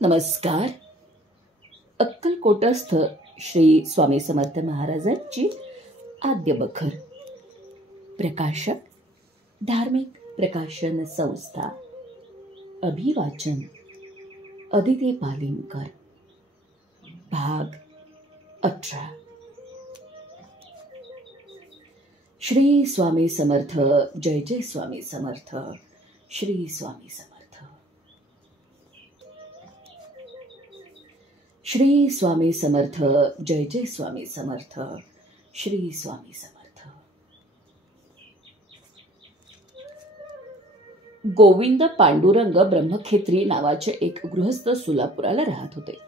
नमस्कार. अक्कलकोटस्थ श्री स्वामी समर्थ महाराजांची आद्य बखर. प्रकाशक धार्मिक प्रकाशन संस्था. अभिवाचन अदिती पालिनकर. भाग 18. श्री स्वामी समर्थ. जय जय स्वामी समर्थ. श्री स्वामी समर्थ. श्री स्वामी समर्थ. जय जय स्वामी समर्थ. श्री स्वामी समर्थ. गोविंद पांडुरंग ब्रह्मखेत्री नावाचे एक गृहस्थ सोलापुराला राहत होते.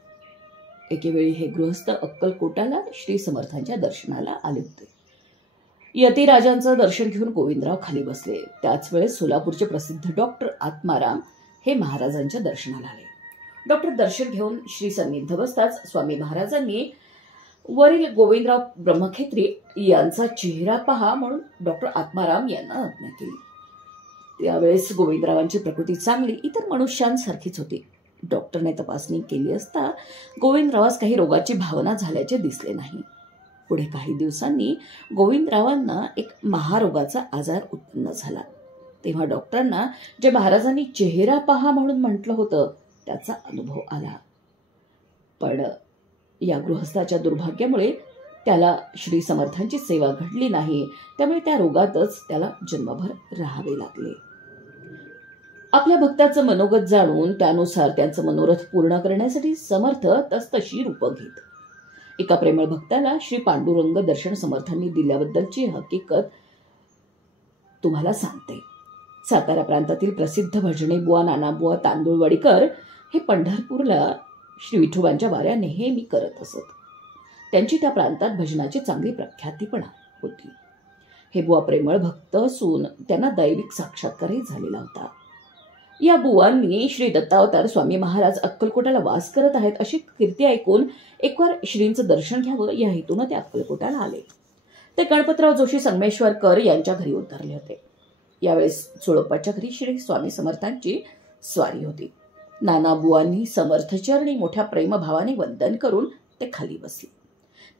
एकेवेळी हे गृहस्थ अक्कलकोटाला श्री समर्थांच्या दर्शनाला आले होते. यतिराजांचं दर्शन घेऊन गोविंदराव खाली बसले. त्याच वेळेस सोलापूरचे प्रसिद्ध डॉक्टर आत्माराम हे महाराजांच्या दर्शनाला आले. डॉक्टर दर्शन घेऊन श्री सन्निध बसताच स्वामी महाराजांनी वरील गोविंदराव ब्रह्मखेत्री यांचा चेहरा पहा म्हणून डॉक्टर आत्माराम यांना आज्ञा केली. त्यावेळेस गोविंदरावांची प्रकृती चांगली इतर मनुष्यांसारखीच होती. डॉक्टरने तपासणी केली असता गोविंदरावास काही रोगाची भावना झाल्याचे दिसले नाही. पुढे काही दिवसांनी गोविंदरावांना एक महारोगाचा आजार उत्पन्न झाला. तेव्हा डॉक्टरांना जे महाराजांनी चेहरा पहा म्हणून म्हटलं होतं त्याचा अनुभव आला. पण या गृहस्थाच्या दुर्भाग्यामुळे त्याला श्री समर्थांची सेवा घडली नाही. त्यामुळे त्या रोगातच त्याला जन्मभर राहावे लागले. आपल्या भक्ताचं मनोगत जाणून त्यानुसार त्यांचं मनोरथ पूर्ण करण्यासाठी समर्थ तसतशी रूपं घेत. एका प्रेमळ भक्ताला श्री पांडुरंग दर्शन समर्थांनी दिल्याबद्दलची हकीकत तुम्हाला सांगते. सातारा प्रांतातील प्रसिद्ध भजनी बुवा नानाबुवा तांदुळवाडीकर हे पंढरपूरला श्री विठोबांच्या वाऱ्या नेहमी करत असत. त्यांची त्या प्रांतात भजनाची चांगली प्रख्याती पण होती. हे बुवा प्रेमळ भक्त असून त्यांना दैविक साक्षात्कारही झालेला होता. या बुवांनी श्री दत्तावतार स्वामी महाराज अक्कलकोटाला वास करत आहेत अशी कीर्ती ऐकून एकवार श्रींचं दर्शन घ्यावं या हेतून ते अक्कलकोटाला आले. ते गणपतराव जोशी संगमेश्वरकर यांच्या घरी उतरले होते. यावेळेस चोळप्पाच्या घरी श्री स्वामी समर्थांची स्वारी होती. नानाबुवांनी समर्थचरणी मोठ्या प्रेमभावाने वंदन करून ते खाली बसले.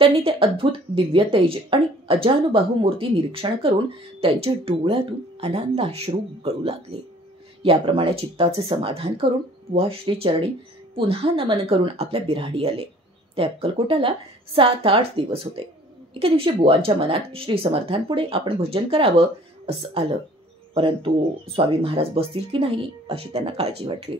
त्यांनी ते अद्भुत दिव्य तेज आणि अजानुबाहू मूर्ती निरीक्षण करून त्यांच्या डोळ्यातून आनंदाश्रू गळू लागले. याप्रमाणे चित्ताचे समाधान करून बुवा श्रीचरणी पुन्हा नमन करून आपल्या बिराडी आले. ते अक्कलकोटाला 7-8 दिवस होते. एके दिवशी बुवांच्या मनात श्री समर्थांपुढे आपण भजन करावं असं आलं. परंतु स्वामी महाराज बसतील की नाही अशी त्यांना काळजी वाटली.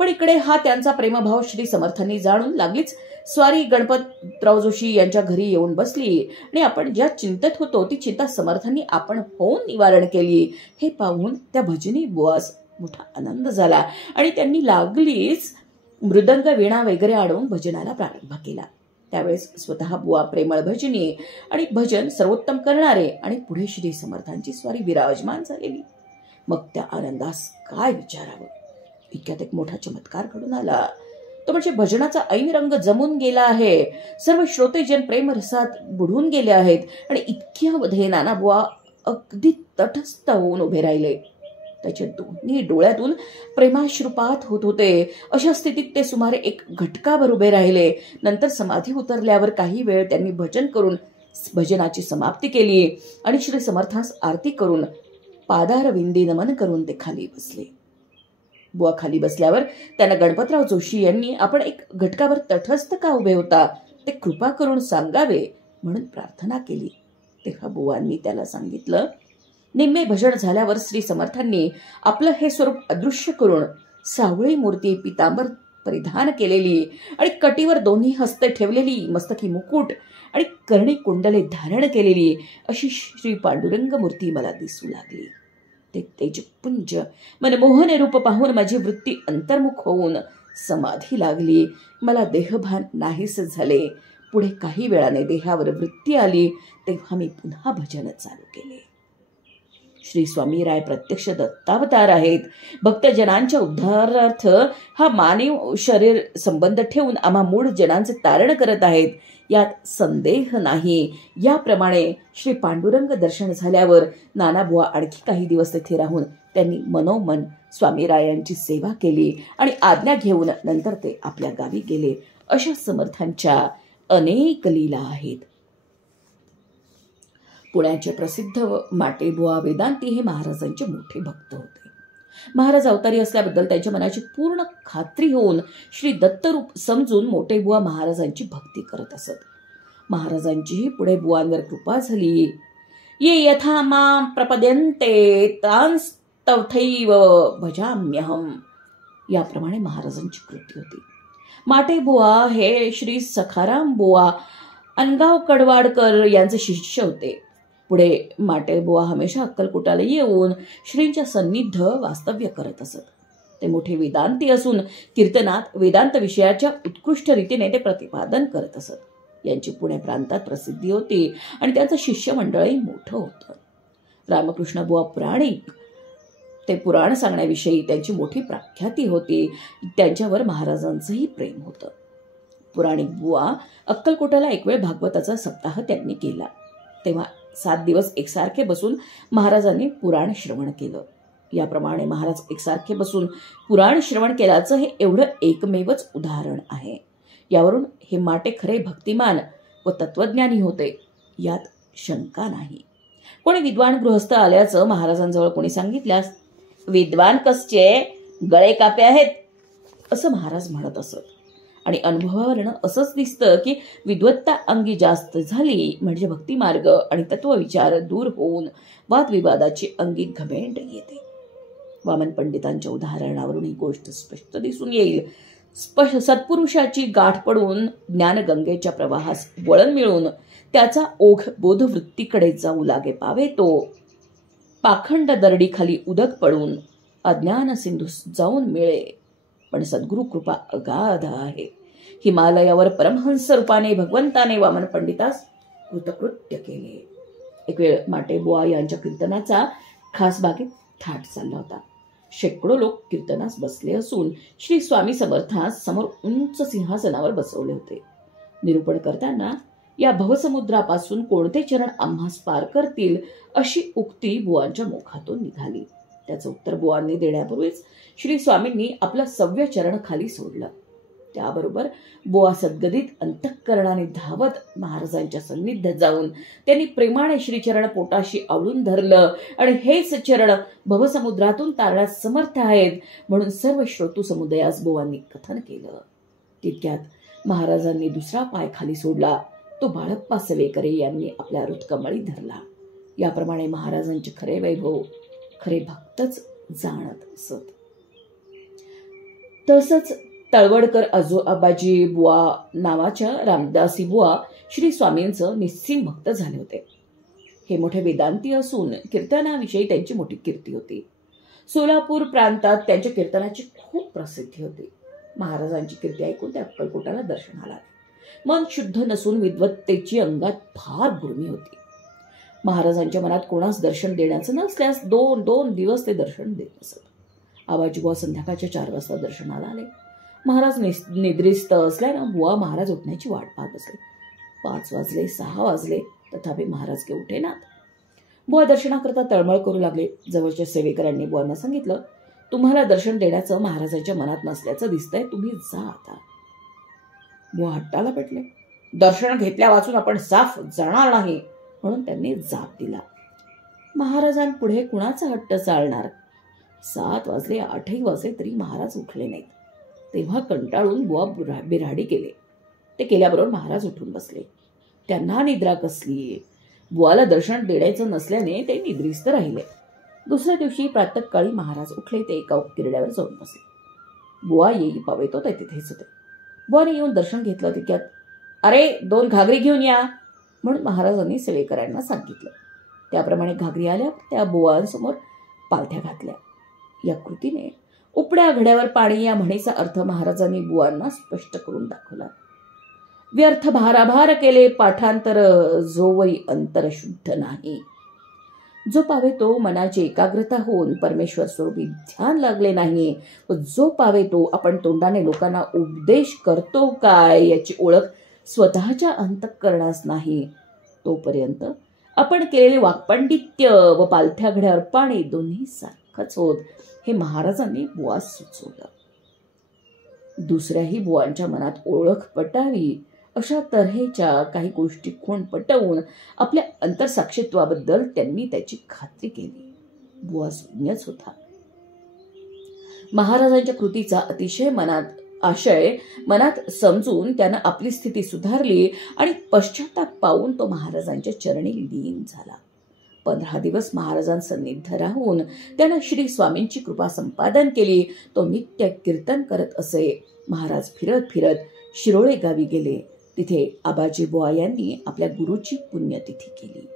पण इकडे हा त्यांचा प्रेमभाव श्री समर्थांनी जाणून लागलीच स्वारी गणपतराव जोशी यांच्या घरी येऊन बसली आणि आपण ज्या चिंतेत होतो ती चिंता समर्थांनी आपण होऊन निवारण केली. हे पाहून त्या भजनी बुवास मोठा आनंद झाला आणि त्यांनी लागलीच मृदंग वीणा वगैरे आणून भजनाला प्रारंभ केला. त्यावेळेस स्वतः बुवा प्रेमळ भजनी आणि भजन सर्वोत्तम करणारे आणि पुढे श्री समर्थांची स्वारी विराजमान झालेली. मग त्या आनंदास काय विचारावं. इतक्यात एक मोठा चमत्कार घडून आला. तो म्हणजे भजनाचा ऐन रंग जमून गेला आहे. सर्व श्रोतेजन प्रेमरसात बुडून गेले आहेत आणि इतक्यामध्ये नानाबुवा अगदी तटस्थ होऊन उभे राहिले. त्याच्या दोन्ही डोळ्यातून प्रेमाश्रुपात होत होते. अशा स्थितीत ते सुमारे 1 घटकाभर उभे राहिले. नंतर समाधी उतरल्यावर काही वेळ त्यांनी भजन करून भजनाची समाप्ती केली आणि श्री समर्थांस आरती करून पादारविंदी नमन करून ते खाली बसले. बुवा खाली बसल्यावर त्यांना गणपतराव जोशी यांनी आपण 1 घटकाभर तटस्थ का उभे होता ते कृपा करून सांगावे म्हणून प्रार्थना केली. तेव्हा बुवांनी त्याला सांगितलं. निम्मे भजन झाल्यावर श्री समर्थांनी आपलं हे स्वरूप अदृश्य करून सावळी मूर्ती, पितांबर परिधान केलेली आणि कटीवर दोन्ही हस्ते ठेवलेली, मस्तकी मुकुट आणि कर्णी कुंडले धारण केलेली अशी श्री पांडुरंग मूर्ती मला दिसू लागली. ते तेजपुंज मनमोहन रूप पाहून माझी वृत्ती अंतर्मुख होऊन समाधी लागली. मला देहभान नाहीसे झाले. पुढे काही वेळाने देहावर वृत्ती आली. तेव्हा मी पुन्हा भजन चालू केले. श्री स्वामी राय प्रत्यक्ष दत्तावतार आहेत. भक्तजनांच्या उद्धारार्थ हा मानव शरीर संबंध ठेवून आम्हा मूढ जनांचे तारण करत आहेत, यात संदेह नाही. याप्रमाणे श्री पांडुरंग दर्शन झाल्यावर नानाबुवा आणखी काही दिवस तेथे राहून त्यांनी मनोमन स्वामीरायांची सेवा केली आणि आज्ञा घेऊन नंतर ते आपल्या गावी गेले. अशा समर्थांच्या अनेक लीला आहेत. पुण्याचे प्रसिद्ध माटेबुवा वेदांती हे महाराजांचे मोठे भक्त होते. महाराज अवतारी असल्याबद्दल त्यांच्या मनाची पूर्ण खात्री होऊन श्री दत्तरूप समजून मोठेबुवा महाराजांची भक्ती करत असत. महाराजांचीही पुढे बुवांवर कृपा झाली. ये यथा मां प्रपद्यन्ते तांस्तथैव भजाम्यहम, याप्रमाणे महाराजांची कृती होती. माटेबुवा हे श्री सखाराम बुवा अनगाव कडवाडकर यांचे शिष्य होते. पुढे माटेबुवा हमेशा अक्कलकोटाला येऊन श्रींच्या सन्निध वास्तव्य करत असत. ते मोठे वेदांती असून कीर्तनात वेदांत विषयाच्या उत्कृष्ट रीतीने ते प्रतिपादन करत असत. यांची पुणे प्रांतात प्रसिद्धी होती आणि त्यांचं शिष्यमंडळही मोठं होतं. रामकृष्ण बुवा पुराणिक, ते पुराण सांगण्याविषयी त्यांची मोठी प्रख्याती होती. त्यांच्यावर महाराजांचंही प्रेम होतं. पुराणिक बुवा अक्कलकोटाला एक वेळ भागवताचा सप्ताह त्यांनी केला. तेव्हा 7 दिवस एकसारखे बसून महाराजांनी पुराण श्रवण केलं. याप्रमाणे महाराज एकसारखे बसून पुराण श्रवण केल्याचं हे एवढं एकमेवच उदाहरण आहे. यावरून हे माटे खरे भक्तिमान व तत्वज्ञानी होते, यात शंका नाही. कोणी विद्वान गृहस्थ आल्याचं महाराजांजवळ कोणी सांगितल्यास, विद्वान कसचे, गळे कापे आहेत, असं महाराज म्हणत असत. आणि अनुभवावरनं असंच दिसतं की विद्वत्ता अंगी जास्त झाली म्हणजे भक्तिमार्ग आणि तत्वविचार दूर होऊन वादविवादाची अंगी घमेंड येते. वामन पंडितांच्या उदाहरणावरून ही गोष्ट स्पष्ट दिसून येईल. सत्पुरुषाची गाठ पडून ज्ञानगंगेच्या प्रवाहास वळण मिळून त्याचा ओघ बोधवृत्तीकडे जाऊ लागे पावे तो, पाखंड दरडीखाली उदक पडून अज्ञान सिंधूस जाऊन मिळे. पण सद्गुरु कृपा अगाध आहे. हिमालयावर परमहंस रूपाने भगवंताने वामन पंडितास कृतकृत्य केले. एक वेळ माटेबुवा यांच्या कीर्तनाचा खास बागेत थाट चालला होता. शेकडो लोक कीर्तनास बसले असून श्री स्वामी समर्थास समोर उंच सिंहासनावर बसवले होते. निरूपण करताना या भवसमुद्रापासून कोणते चरण आम्हास पार करतील अशी उक्ती बुवांच्या मुखातून निघाली. त्याचं उत्तर बुवांनी देण्यापूर्वीच श्री स्वामींनी आपलं सव्य चरण खाली सोडलं. त्याबरोबर बुवा सद्गदित अंतःकरणाने धावत महाराजांच्या सन्निध्यात जाऊन त्यांनी प्रेमाने श्रीचरण पोटाशी आवळून धरलं आणि हेच चरण भवसमुद्रातून तारण्यास समर्थ आहेत म्हणून सर्व श्रोतू समुदायास बुवांनी कथन केलं. तितक्यात महाराजांनी दुसरा पाय खाली सोडला. तो बाळप्पा सवेकरे यांनी आपल्या रुतकमळी धरला. याप्रमाणे महाराजांचे खरे वैभव खरे भक्तच जाणत असत. तसंच तळवडकर आबाजी बुवा नावाच्या रामदासी बुवा श्री स्वामींचं निस्सीम भक्त झाले होते. हे मोठे वेदांती असून कीर्तनाविषयी त्यांची मोठी कीर्ती होती. सोलापूर प्रांतात त्यांच्या कीर्तनाची खूप प्रसिद्धी होती. महाराजांची कीर्ती ऐकून ते अक्कलकोटाला दर्शनाला. मन शुद्ध नसून विद्वत्तेची अंगात फार गुरमी होती. महाराजांच्या मनात कोणास दर्शन देण्याचं नसल्यास 2 दिवस ते दर्शन देत असत. आबाजी बुवा संध्याकाळच्या 4 वाजता दर्शनाला आले. महाराज निद्रिस्त असल्यानं बुवा महाराज उठण्याची वाट पाहत असले. 5 वाजले, 6 वाजले, तथापि महाराज के उठेनात. बुवा दर्शनाकरता तळमळ करू लागले. जवळच्या सेवेकरांनी बुवांना सांगितलं, तुम्हाला दर्शन देण्याचं महाराजांच्या मनात नसल्याचं दिसतंय, तुम्ही जा आता. बुवा हट्टाला पेटले. दर्शन घेतल्या वाचून आपण साफ जाणार नाही म्हणून त्यांनी जाप दिला. महाराजांपुढे कुणाचा हट्ट चालणार. 7 वाजले, 8 वाजले तरी महाराज उठले नाहीत. तेव्हा कंटाळून बुवा बिराडी केले. ते केल्याबरोबर महाराज उठून बसले. त्यांना निद्रा कसली. बुवाला दर्शन देण्याचं नसल्याने ते निद्रिस्त राहिले. दुसऱ्या दिवशी प्रातःकाळी महाराज उठले. ते एका किरड्यावर जाऊन बसले. बुवा येई पावे तो तिथेच होते. बुवाने येऊन दर्शन घेतलं. तितक्यात, अरे 2 घागरी घेऊन या म्हणून महाराजांनी सेवेकरांना सांगितलं. त्याप्रमाणे घागरी आल्या. त्या बुवांसमोर पालथ्या घातल्या. या कृतीने उपड्या घड्यावर पाणी या म्हणीचा अर्थ महाराजांनी बुवांना स्पष्ट करून दाखवला. व्यर्थ भाराभार केले पाठांतर, जोवरी अंतर शुद्ध नाही. जो पावे तो मनाची एकाग्रता होऊन परमेश्वर स्वरूपी ध्यान लागले नाही व जो पावे तो आपण तोंडाने लोकांना उपदेश करतो काय याची ओळख स्वतःच्या अंतःकरणास नाही, तोपर्यंत आपण केलेले वाक्पांडित्य व पालथ्या घड्यावर पाणी दोन्ही सारखंच होत, हे महाराजांनी बुवास सुचवलं. दुसऱ्याही बुवांच्या मनात ओळख पटावी अशा तऱ्हेच्या काही गोष्टी खूण पटवून आपल्या अंतरसाक्षीत्वाबद्दल त्यांनी त्याची खात्री केली. बुवा शून्यच होता. महाराजांच्या कृतीचा अतिशय आशय मनात समजून त्यानं आपली स्थिती सुधारली आणि पश्चाताप पाहून तो महाराजांच्या चरणी लीन झाला. 15 दिवस महाराजांसन्निध राहून त्यानं श्री स्वामींची कृपा संपादन केली. तो नित्य कीर्तन करत असे. महाराज फिरत फिरत शिरोळे गावी गेले. तिथे आबाजी बुवा यांनी आपल्या गुरुची पुण्यतिथी केली.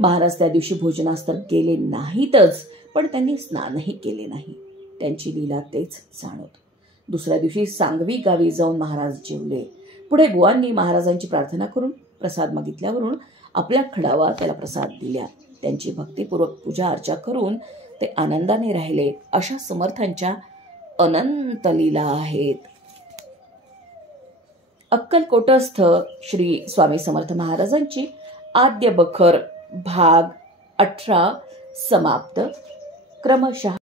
महाराज त्या दिवशी भोजनास तर गेले नाहीतच, पण त्यांनी स्नानही केले नाही. त्यांची लीला तेच जाणवत. दुसऱ्या दिवशी सांगवी गावी जाऊन महाराज जेवले. पुढे बुवांनी महाराजांची प्रार्थना करून प्रसाद मागितल्यावरून आपल्या खडावा त्याला प्रसाद दिल्या. त्यांची भक्तिपूर्वक पूजा अर्चा करून ते आनंदाने राहिले. अशा समर्थांच्या अनंत लीला आहेत. अक्कलकोटस्थ श्री स्वामी समर्थ महाराजांची आद्य बखर भाग 18 समाप्त. क्रमशः